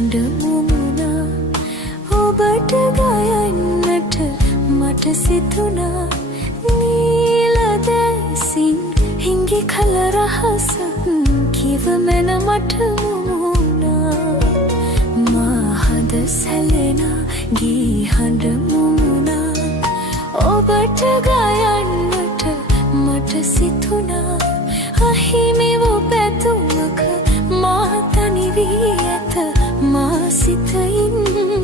හඬ මුමුණා ඔබට ගයන්නට මට සිතුණා නීල දැසින් හිඟි කල රහසක් කිවමෙන මට මුමුණා මා හඳ සැලෙන ගී හඬ මුමුණා ඔබට ගයන්නට මට සිතුණා අහිමි වූ පැතුමක මා තනි වී ඇත මා සිතින්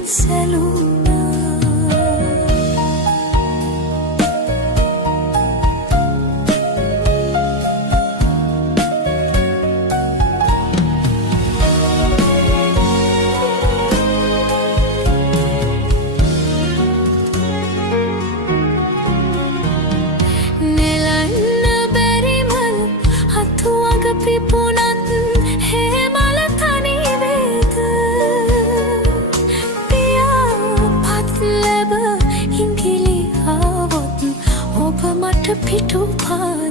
සැලුණා පිපුණත් හේමල තනි වේද පියාපත් ලැබ හිඟිලි ආවොත් ඔබ මට පිටුපා